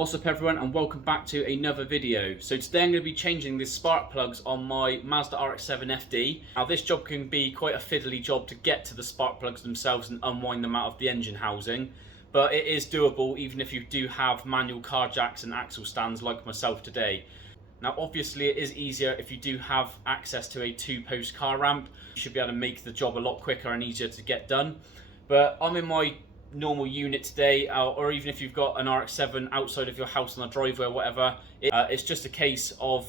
What's up everyone, and welcome back to another video. So today I'm going to be changing the spark plugs on my Mazda RX-7 FD. Now this job can be quite a fiddly job to get to the spark plugs themselves and unwind them out of the engine housing, but it is doable even if you do have manual car jacks and axle stands like myself today. Now obviously it is easier if you do have access to a 2-post car ramp. You should be able to make the job a lot quicker and easier to get done. But I'm in my normal unit today, or even if you've got an RX-7 outside of your house on a driveway or whatever, it's just a case of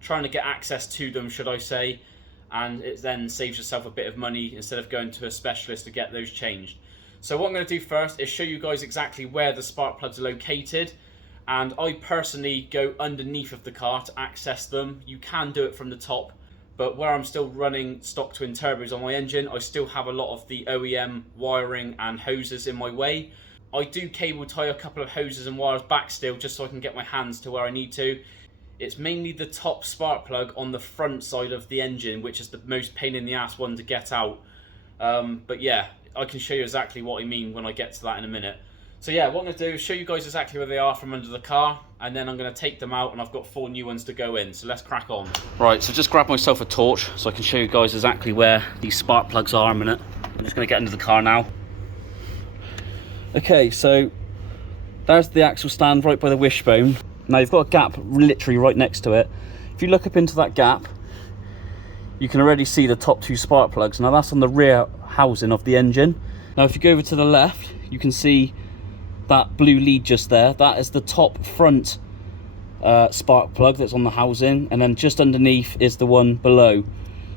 trying to get access to them, should I say, and it then saves yourself a bit of money instead of going to a specialist to get those changed. So what I'm going to do first is show you guys exactly where the spark plugs are located, and I personally go underneath of the car to access them. You can do it from the top, but where I'm still running stock twin turbos on my engine, I still have a lot of the OEM wiring and hoses in my way. I do cable tie a couple of hoses and wires back still, just so I can get my hands to where I need to. It's mainly the top spark plug on the front side of the engine, which is the most pain in the ass one to get out. But yeah, I can show you exactly what I mean when I get to that in a minute. So yeah, what I'm going to do is show you guys exactly where they are from under the car, and then I'm going to take them out, and I've got 4 new ones to go in, so let's crack on. Right, so just grab myself a torch so I can show you guys exactly where these spark plugs are in a minute. I'm just going to get into the car now. Okay, so there's the axle stand right by the wishbone. Now you've got a gap literally right next to it. If you look up into that gap, you can already see the top 2 spark plugs. Now that's on the rear housing of the engine. Now if you go over to the left, you can see that blue lead just there. That is the top front spark plug that's on the housing, and then just underneath is the one below.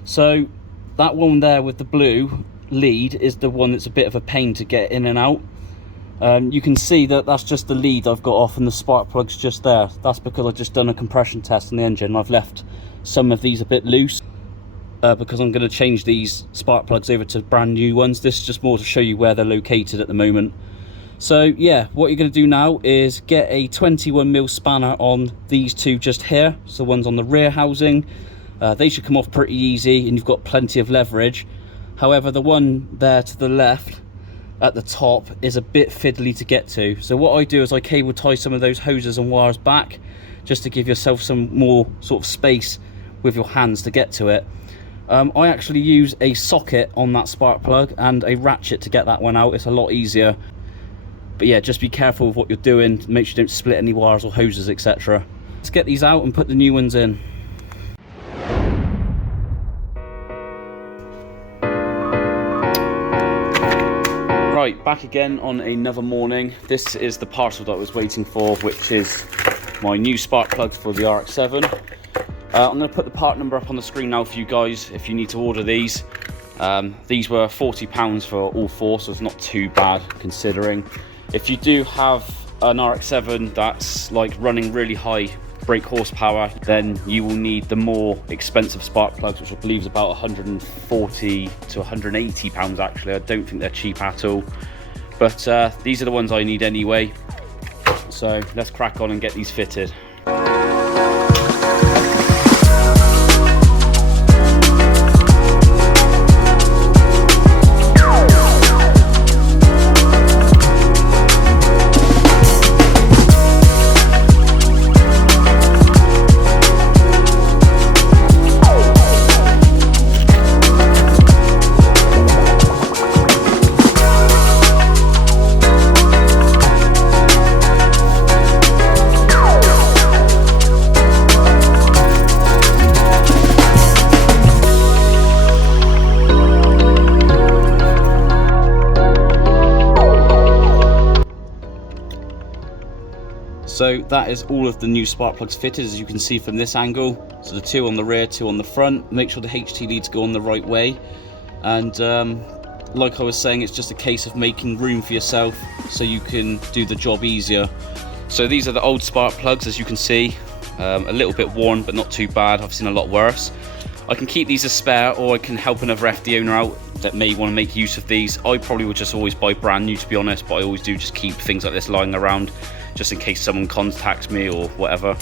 So that one there with the blue lead is the one that's a bit of a pain to get in and out. You can see that that's just the lead I've got off, and the spark plug's just there. That's because I've just done a compression test on the engine. I've left some of these a bit loose because I'm going to change these spark plugs over to brand new ones. This is just more to show you where they're located at the moment. So yeah, what you're going to do now is get a 21mm spanner on these 2 just here. So the ones on the rear housing, they should come off pretty easy, and you've got plenty of leverage. However, the one there to the left at the top is a bit fiddly to get to. So what I do is I cable tie some of those hoses and wires back, just to give yourself some more sort of space with your hands to get to it. I actually use a socket on that spark plug and a ratchet to get that one out. It's a lot easier. But yeah, just be careful with what you're doing. Make sure you don't split any wires or hoses, etc. Let's get these out and put the new ones in. Right, back again on another morning. This is the parcel that I was waiting for, which is my new spark plugs for the RX-7. I'm going to put the part number up on the screen now for you guys if you need to order these. These were £40 for all 4, so it's not too bad considering. If you do have an RX-7 that's like running really high brake horsepower, then you will need the more expensive spark plugs, which I believe is about £140 to £180 actually. I don't think they're cheap at all, but these are the ones I need anyway. So let's crack on and get these fitted. So that is all of the new spark plugs fitted, as you can see from this angle. So the 2 on the rear, 2 on the front. Make sure the HT leads go on the right way. And like I was saying, it's just a case of making room for yourself so you can do the job easier. So these are the old spark plugs, as you can see. A little bit worn, but not too bad. I've seen a lot worse. I can keep these as spare, or I can help another FD owner out that may want to make use of these. I probably would just always buy brand new, to be honest, but I always do just keep things like this lying around, just in case someone contacts me or whatever.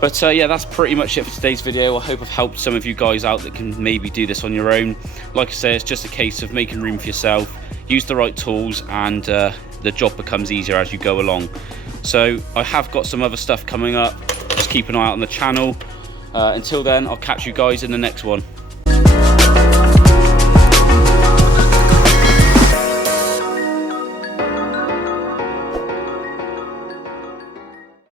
But yeah, that's pretty much it for today's video. I hope I've helped some of you guys out that can maybe do this on your own. Like I say, it's just a case of making room for yourself, use the right tools, and the job becomes easier as you go along. So I have got some other stuff coming up, just keep an eye out on the channel. Until then, I'll catch you guys in the next one.